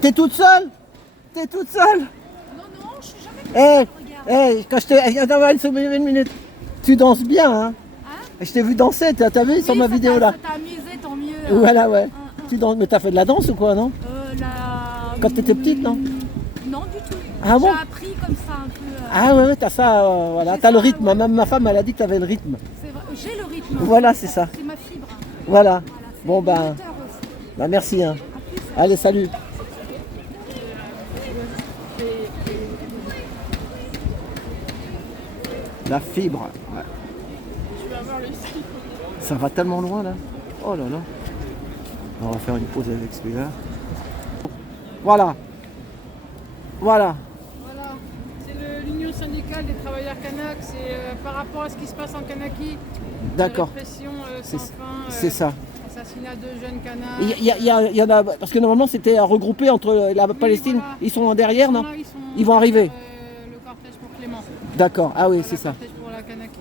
T'es toute seule? T'es toute seule? Non, non, je suis jamais toute Eh, seule, regarde. quand je t'ai... Attends, une minute. Tu danses bien, hein? Hein? Je t'ai vu danser, t'as vu sur Oui, ma ça vidéo t'a- là? Ça t'a amusé, tant mieux. Voilà, ouais. Un. Tu danses, mais t'as fait de la danse ou quoi, non? Quand t'étais petite, non? Non, du tout. Ah bon? J'ai appris comme ça un peu. Ah ouais, t'as ça, voilà, C'est t'as le ça, rythme. ouais. Même ma femme, elle a dit que t'avais le rythme. C'est vrai, j'ai le rythme. Voilà, c'est ça. C'est ma fibre. Voilà. Voilà, c'est Bon, le ben, moteur aussi. bah merci, hein. À plus. Allez, salut. La fibre. Ouais. Ça va tellement loin là. Oh là là. On va faire une pause avec celui-là. Voilà. Voilà. Voilà, c'est l'Union syndicale des travailleurs kanaks, c'est par rapport à ce qui se passe en Kanaki. D'accord. La répression C'est sans fin, c'est ça. assassinat de jeunes kanaks. Il y en a. Parce que normalement c'était regroupé entre la Palestine. voilà. Ils sont en derrière, non? Voilà, Ils vont arriver. Le cortège pour Clément. D'accord. Ah oui, Voilà, c'est ça. Le cortège pour la Kanaki.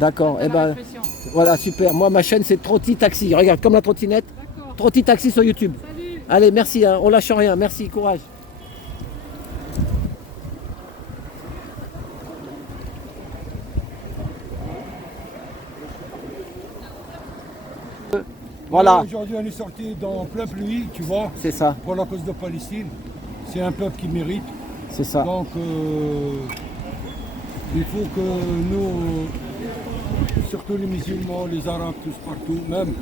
D'accord. La Et ben répression. voilà, super. Moi ma chaîne c'est Trotti Taxi. Regarde comme la trottinette. D'accord. Trotti Taxi sur YouTube. Salut. Allez, merci, hein. On lâche rien. Merci, courage. Voilà, Aujourd'hui, on est sorti dans plein pluie, tu vois, c'est ça, pour la cause de Palestine. C'est un peuple qui mérite. c'est ça. Donc, il faut que nous, surtout les musulmans, les arabes, tous partout, même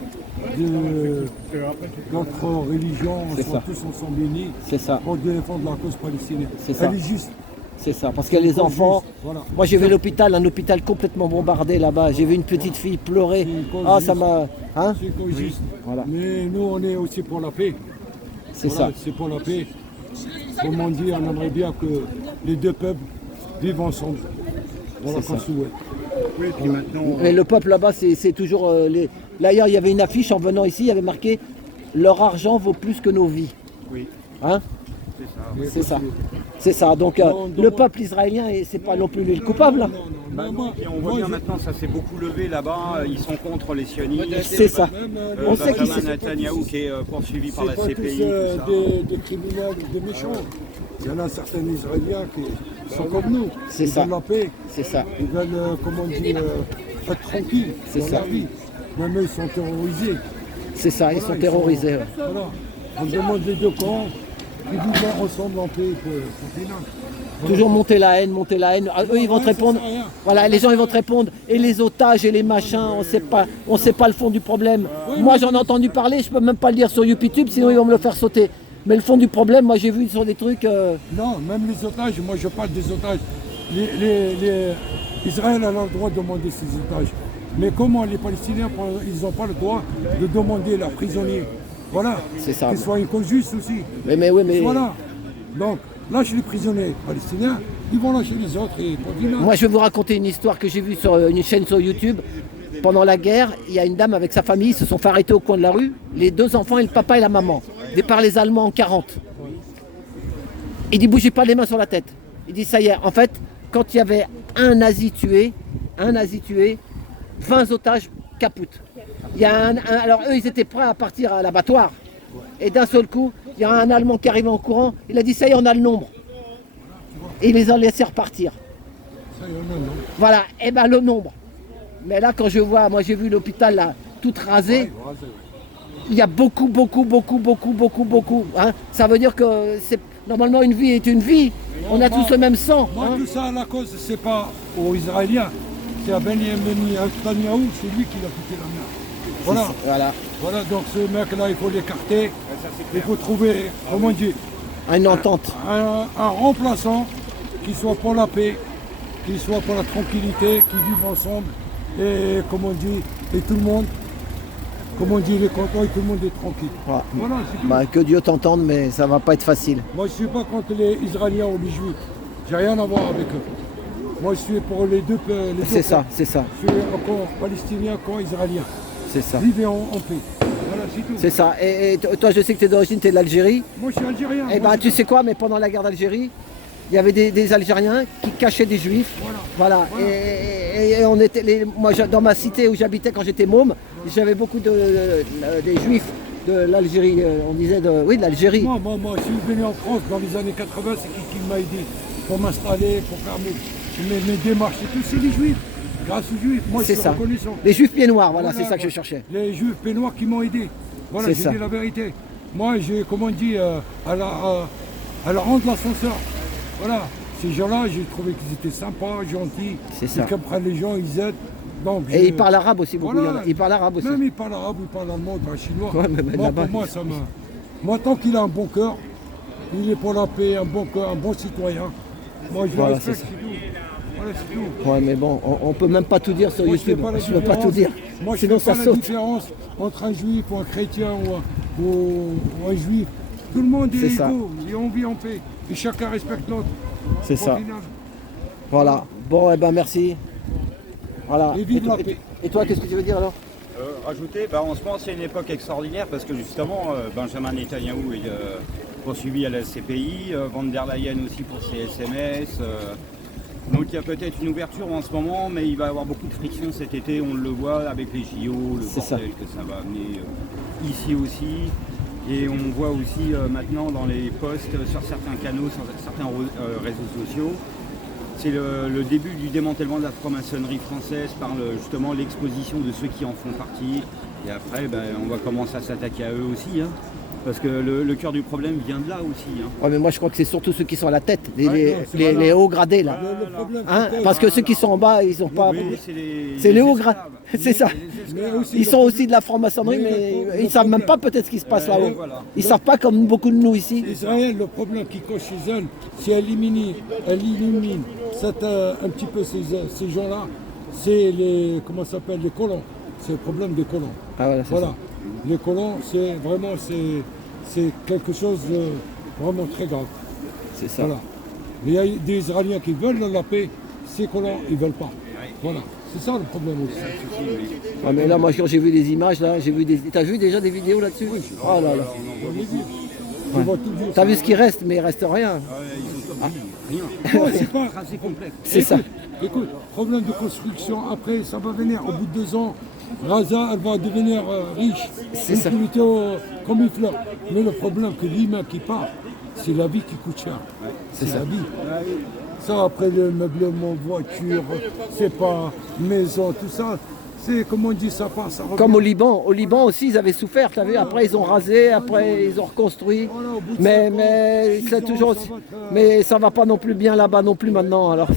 de notre religion, on C'est soit ça. tous ensemble unis C'est ça, pour défendre la cause palestinienne. C'est ça. Elle est juste. c'est ça. Parce que les enfants, Juste, voilà. moi j'ai vu l'hôpital, un hôpital complètement bombardé là-bas. J'ai vu une petite fille pleurer. C'est une cause Ah, ça juste. m'a. Hein? C'est une cause juste. Voilà. Mais nous, on est aussi pour la paix. C'est Voilà, ça. c'est pour la paix. Comme on dit, on aimerait bien que les deux peuples vivent ensemble. Voilà C'est qu'on ça. souhaite. Oui, puis maintenant, Mais le peuple là-bas, c'est toujours. D'ailleurs, il y avait une affiche en venant ici, il y avait marqué leur argent vaut plus que nos vies. oui, Hein? c'est ça. C'est ça. C'est ça. Donc le peuple israélien, et c'est pas non plus lui le coupable. hein. Bah non, puis on voit bien maintenant, ça s'est beaucoup levé là-bas, ils sont contre les sionistes. C'est ça. On sait qui Benjamin c'est. Netanyahou qui est poursuivi par la C'est pas tous CPI, tout ça. des criminels, des méchants. Il y en a certains Israéliens qui sont comme nous. C'est Ils ça. veulent la paix. C'est ça. Ils veulent, comment dire, être tranquilles C'est dans ça. leur vie. Même eux, ils sont terrorisés. C'est ça. Ils Voilà, sont terrorisés. ouais. Voilà. On demande les deux camps qui vivent ensemble en paix pour finir. Toujours monter la haine, monter la haine. Ah, eux, ils vont te Ouais, répondre. ça sert à rien. Voilà, les gens, ils vont te répondre. Et les otages et les machins, on sait pas le fond du problème. Moi, j'en ai entendu parler. Je peux même pas le dire sur YouTube, sinon ils vont me le faire sauter. Mais le fond du problème, moi, j'ai vu sur des trucs. Non, même les otages, moi je parle des otages. Israël a le droit de demander ces otages. Mais comment les Palestiniens, ils n'ont pas le droit de demander leurs prisonniers. Voilà. C'est ça. Qu'ils soient une cause juste aussi. Mais oui, mais. Voilà. Donc, lâche les prisonniers palestiniens, ils vont lâcher les autres et pour finir. Moi, je vais vous raconter une histoire que j'ai vue sur une chaîne sur YouTube. Pendant la guerre, il y a une dame avec sa famille, ils se sont fait arrêter au coin de la rue, les deux enfants et le papa et la maman, par les Allemands en 40. Il dit bougez pas les mains sur la tête. Il dit ça y est, en fait, quand il y avait un nazi tué, 20 otages capoutes. Il y a alors eux, ils étaient prêts à partir à l'abattoir. Et d'un seul coup, il y a un Allemand qui arrive en courant, il a dit ça y est, on a le nombre. Et il les a laissés repartir. Ça y est, non, non. Voilà, et ben le nombre. Mais là, quand je vois, moi j'ai vu l'hôpital là, tout rasé, il y a beaucoup. Hein. Ça veut dire que normalement une vie est une vie. On a tous le même sang. Moi, hein. tout ça, la cause, c'est pas aux Israéliens. C'est à Benjamin Netanyahou, c'est lui qui l'a foutu la merde. Voilà. Voilà, Voilà, donc ce mec-là, il faut l'écarter. Il faut trouver, comment dire, une entente. un remplaçant qui soit pour la paix, qui soit pour la tranquillité, qui vive ensemble. Et comme on dit, et tout le monde, comme on dit, il est content et tout le monde est tranquille. Voilà. Voilà, c'est tout. Bah, que Dieu t'entende, mais ça va pas être facile. Moi, je ne suis pas contre les Israéliens ou les Juifs. J'ai rien à voir avec eux. Moi, je suis pour les deux. C'est ça, c'est ça, Je suis encore palestinien, encore israélien. c'est ça. Vivez en paix. Voilà, c'est tout. C'est ça. Et toi, je sais que tu es d'origine, tu es de l'Algérie. Moi, je suis algérien. Et Moi, ben, tu sais quoi, mais pendant la guerre d'Algérie, il y avait des Algériens qui cachaient des Juifs. Voilà. Et on était, moi, dans ma cité où j'habitais quand j'étais môme, j'avais beaucoup des Juifs de l'Algérie, on disait oui, de l'Algérie. Moi, je suis venu en France dans les années 80, c'est qui m'a aidé pour m'installer, pour faire mes démarches et tout, c'est les Juifs. Grâce aux Juifs, moi je C'est suis ça. reconnaissant. Les Juifs pieds noirs, voilà, c'est ça que je cherchais. Les Juifs pieds noirs qui m'ont aidé. Voilà, C'est j'ai ça. dit la vérité. Moi, j'ai, comment on dit, à la ronde de l'ascenseur. Voilà, ces gens-là, j'ai trouvé qu'ils étaient sympas, gentils. C'est ça. Ils comprennent les gens, ils aident. Donc, Et ils parlent arabe aussi beaucoup. Voilà. Il y en a. Ils parlent arabe aussi. Même ils parlent arabe, ils parlent allemand, ils parlent chinois. Ouais, mais Moi, là-bas, pour moi, ça me... Moi, tant qu'il a un bon cœur, il est pour la paix, un bon cœur, un bon citoyen. Moi, je Voilà, le respecte, c'est ça. c'est tout. Voilà, c'est tout. Ouais, mais bon, on peut même pas tout dire sur Moi, je YouTube. fais pas la Je peux pas tout différence. dire. Moi, je Sinon, fais pas ça la saute. différence entre un juif ou un chrétien ou un juif. Tout le monde C'est est ça. égaux et on vit en paix. Et chacun respecte l'autre. C'est ça. Formidable. Voilà. Bon, eh ben merci. Voilà. Et vive toi- la paix. et toi, qu'est-ce que tu veux dire alors? Rajouter, en ce moment c'est une époque extraordinaire parce que justement Benjamin Netanyahou est poursuivi à la CPI, Van der Leyen aussi pour ses SMS. Donc il y a peut-être une ouverture en ce moment, mais il va y avoir beaucoup de friction cet été, on le voit avec les JO, le C'est ça. bordel que ça va amener ici aussi. Et on voit aussi maintenant dans les posts sur certains canaux, sur certains réseaux sociaux, c'est le début du démantèlement de la franc-maçonnerie française par justement l'exposition de ceux qui en font partie. Et après, on va commencer à s'attaquer à eux aussi, hein, parce que le cœur du problème vient de là aussi. Hein. Ouais, mais moi je crois que c'est surtout ceux qui sont à la tête, les, Ouais, les- non, c'est les- voilà. les hauts gradés là. Le problème, Hein, c'est que- parce que ceux qui sont en bas, ils ont pas. Oui, C'est les hauts esclaves. gradés. C'est ça. Les Mais esclaves. aussi, Ils sont aussi de la franc-maçonnerie, Mais mais le ils savent même problème- pas peut-être ce qui se passe là-haut. voilà. Ils savent pas comme beaucoup de nous ici. Israël, le problème qui cause chez elle, si elle élimine un petit peu ces gens-là, c'est les, comment ça s'appelle, les colons. C'est le problème des colons. Ah, voilà, c'est Voilà. ça. Les colons, c'est vraiment, c'est quelque chose de vraiment très grave. C'est ça. Voilà. Mais il y a des Israéliens qui veulent la paix, ces colons, ils veulent pas. Voilà. C'est ça le problème aussi. Ouais, mais là, moi, quand j'ai vu des images, là, j'ai vu des. T'as vu déjà des vidéos là-dessus? Oh là là. On les dit. Je vois tout dire. T'as vu ce qui reste, mais il reste rien. Rien. Non, c'est pas. Tracé complexe. C'est ça. Écoute, problème de construction, après ça va venir, au bout de 2 ans, Gaza, elle va devenir riche, C'est ça. une comme une fleur. Mais le problème que l'humain qui part, c'est la vie qui coûte cher. C'est ça. la vie. Ça, après le meublement, voiture, c'est pas maison, tout ça, c'est comme on dit, ça passe, ça revient. Comme au Liban aussi, ils avaient souffert, t'as vu. Après, ils ont rasé, après, ils ont reconstruit. Voilà, au bout de Mais, 5 ans, mais 6 c'est ans, toujours. ça va être, Mais ça va pas non plus bien là-bas non plus maintenant. Alors,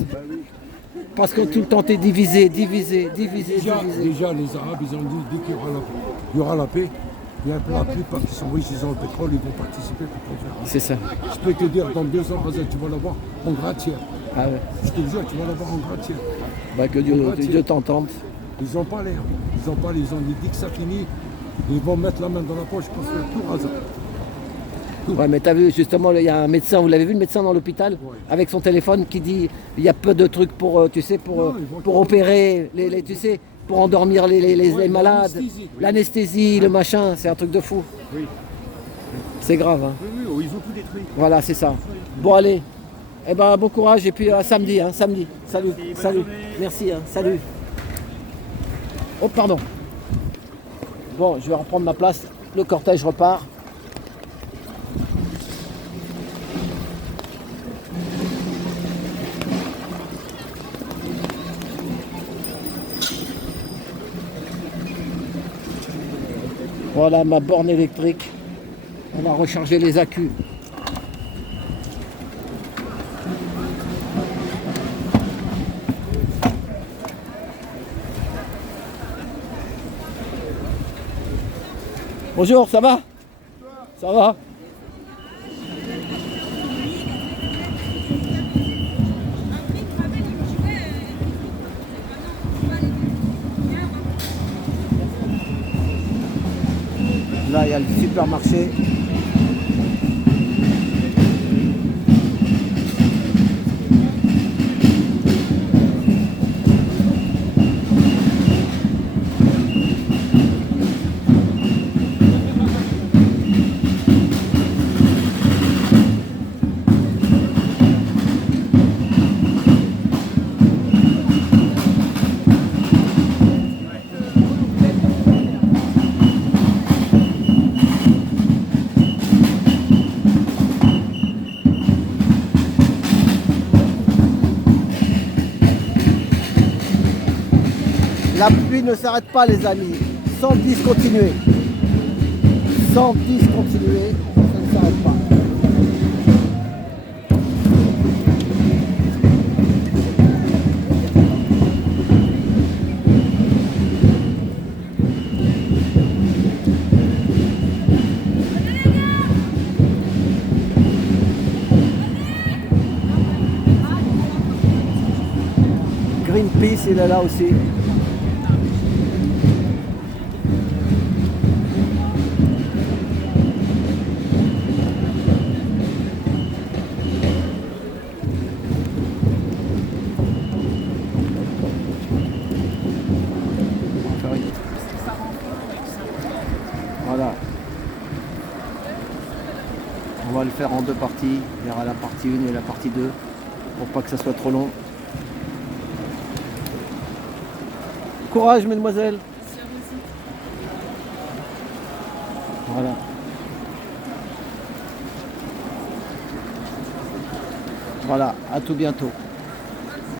parce que tout le temps t'es divisé. Déjà, les Arabes, ils ont dit, dès qu'il y aura la paix, il y a la plupart qui sont riches, ils ont le pétrole, ils vont participer pour le faire. C'est ça. Je peux te dire, dans 2 ans, Gaza, tu vas l'avoir en gratte-ciel. Ah ouais. Je te jure, tu vas l'avoir en gratte-ciel. Bah, que Dieu t'entende. Ils n'ont pas l'air. Ils ont dit que ça finit, ils vont mettre la main dans la poche pour faire tout Gaza. Ouais, mais t'as vu, justement, il y a un médecin, vous l'avez vu, le médecin dans l'hôpital, avec son téléphone qui dit il y a peu de trucs pour, tu sais, Non, ils vont pour opérer, tu sais, pour endormir les malades, l'anesthésie, oui. l'anesthésie, le machin, c'est un truc de fou. Oui. C'est grave. Hein. Oui, ils ont tout détruit. Voilà, c'est ça. Bon, allez. Eh ben, bon courage et puis à samedi, hein, samedi. Salut, bonne salut. journée. Merci, hein, salut. Oh, pardon. Bon, je vais reprendre ma place. Le cortège repart. Voilà ma borne électrique. On va recharger les accus. Bonjour, ça va? Ça va? Là, il y a le supermarché. La pluie ne s'arrête pas les amis. 110 continuez. 110 continuez, ça ne s'arrête pas. Greenpeace, il est là aussi. Voilà. On va le faire en deux parties. Il y aura la partie 1 et la partie 2 pour pas que ça soit trop long. Courage, mesdemoiselles. Voilà. Voilà, à tout bientôt.